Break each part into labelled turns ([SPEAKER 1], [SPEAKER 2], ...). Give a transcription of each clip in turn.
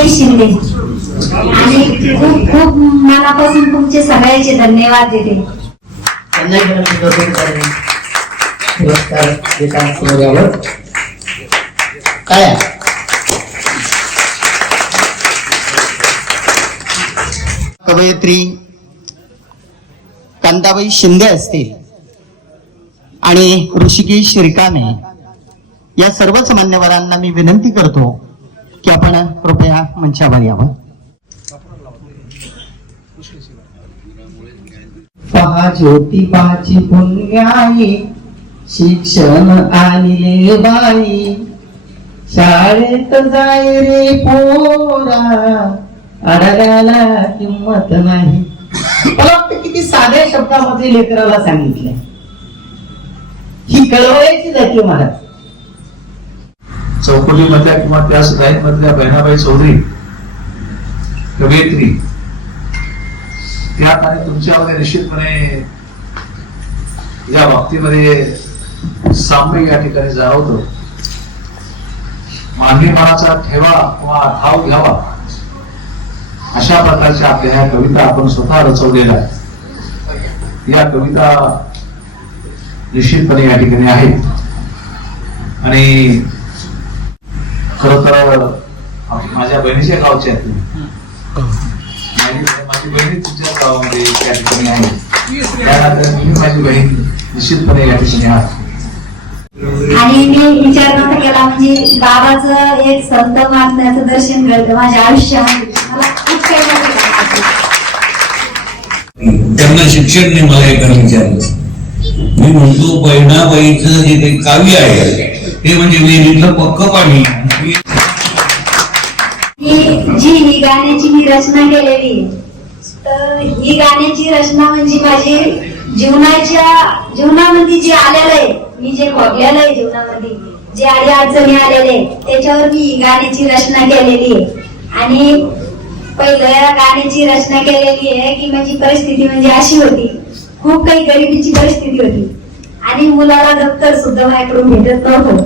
[SPEAKER 1] कांताबाई शिंदे आणि खूप खूप मनापासून तुमचे सगळ्याचे धन्यवाद देते
[SPEAKER 2] पुरस्कार काय आहे? कवयित्री कांताबाई शिंदे असतील आणि ऋषिकेश श्रीकाने या सर्वच मान्यवरांना मी विनंती करतो की आपण कृपया मंचावर यावं. पहा ज्योतिबाची पुण्याई शिक्षण आणले बाई. शाळेत जाय रे पोरा अडल्याला किंमत नाही. मला वाटतं किती साध्या शब्दामध्ये लेकराला सांगितलंय. ही कळवायची जाते हो महाराज.
[SPEAKER 3] चौकटीमधल्या किंवा त्या मधल्या बहिणाबाई चौधरी कवयित्री त्यात आणि तुमच्यामध्ये निश्चितपणे या बाबतीमध्ये साम्य या ठिकाणी जाणवतो. मानवी मनाचा ठेवा किंवा ठाव घ्यावा अशा प्रकारच्या आपल्या ह्या कविता आपण स्वतः रचवलेल्या आहेत. या कविता निश्चितपणे या ठिकाणी आहेत. आणि खर तर माझ्या बहिणीच्या गावच्या आहेत तुम्ही. माझी माझी बहीण तुमच्या गावामध्ये त्या ठिकाणी आहे. त्यानंतर मी माझी बहीण निश्चितपणे या ठिकाणी आहात
[SPEAKER 1] आणि मी विचार नव्हता केला म्हणजे बाबाचं एक संत महात्म्याचं दर्शन घडतं माझ्या आयुष्यामध्ये मला खूप काही मोठं वाटलं.
[SPEAKER 4] त्यांना शिक्षण नाही मला एकाने विचारलं मी म्हणतो बहिणाबाईचं जे काही काव्य आहे. ते म्हणजे विहिरीतलं पक्क पाणी
[SPEAKER 1] जी ही गाण्याची मी रचना केलेली आहे. तर ही गाण्याची रचना म्हणजे माझी जीवनाच्या जीवनामध्ये जे आलेलं आहे मी जे भोगलेलं आहे जीवनामध्ये जे आडी अडचणी आलेले आहे, त्याच्यावर मी ही गाण्याची रचना केलेली आहे. आणि पहिल्या गाण्याची रचना केलेली आहे की माझी परिस्थिती म्हणजे अशी होती खूप काही गरिबीची परिस्थिती होती. आणि मुलाला दप्तर सुद्धा माझ्याकडून भेटत नव्हतं.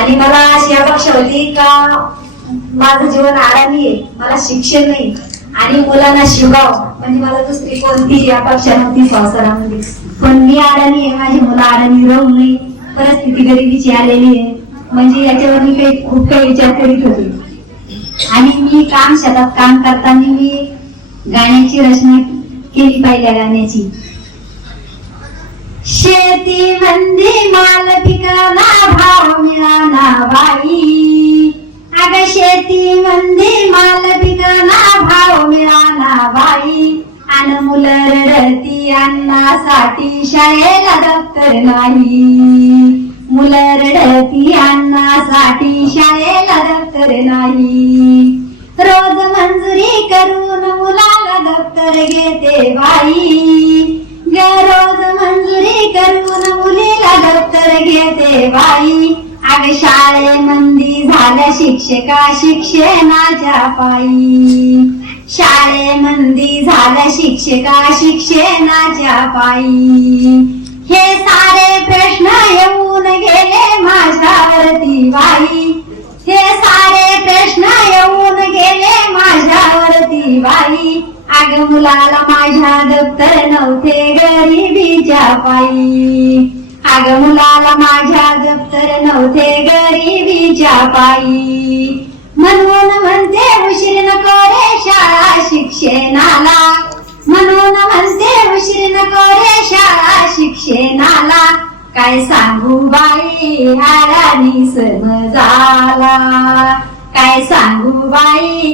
[SPEAKER 1] आणि मला अशी अपेक्षा होती का माझं जीवन आरामी आहे मला शिक्षण नाही. आणि मुलांना शिकाव. म्हणजे मला दुसरी कोणती अपेक्षा नव्हती संसारामध्ये. पण मी अडाणी आहे माझी मुलं अडाणी राहू नये परिस्थिती गरिबीची आलेली आहे. म्हणजे याच्यावर मी काही खूप काही विचार करीत होते. आणि मी काम शेतात काम करताना मी गाण्याची रचना केली पहिल्या गाण्याची. शेती मंदी माल पिकाला भाव मुलं रडती अन्नासाठी शाळेला दप्तर नाही. मुलं रडती अन्नासाठी शाळेला दप्तर नाही. रोज मंजुरी करून मुलाला दप्तर घेते बाई. ग रोज मंजुरी करून मुलीला दप्तर घेते बाई. अग शाळेमंदी झाल्या शिक्षका शिक्षणाच्या पायी. शाळेमंदी झाला शिक्षका शिक्षणाच्या पायी. हे सारे प्रश्न येऊन गेले माझ्यावरती बाई. हे सारे प्रश्न येऊन गेले माझ्यावरती बाई. अग मुलाला माझ्या दप्तर नव्हते गरिबीच्या पायी. अग मुलाला माझ्या दप्तर नव्हते गरिबीच्या पायी. म्हणून म्हणते काय सांगू बाई हाडानी सण झाला. काय सांगू बाई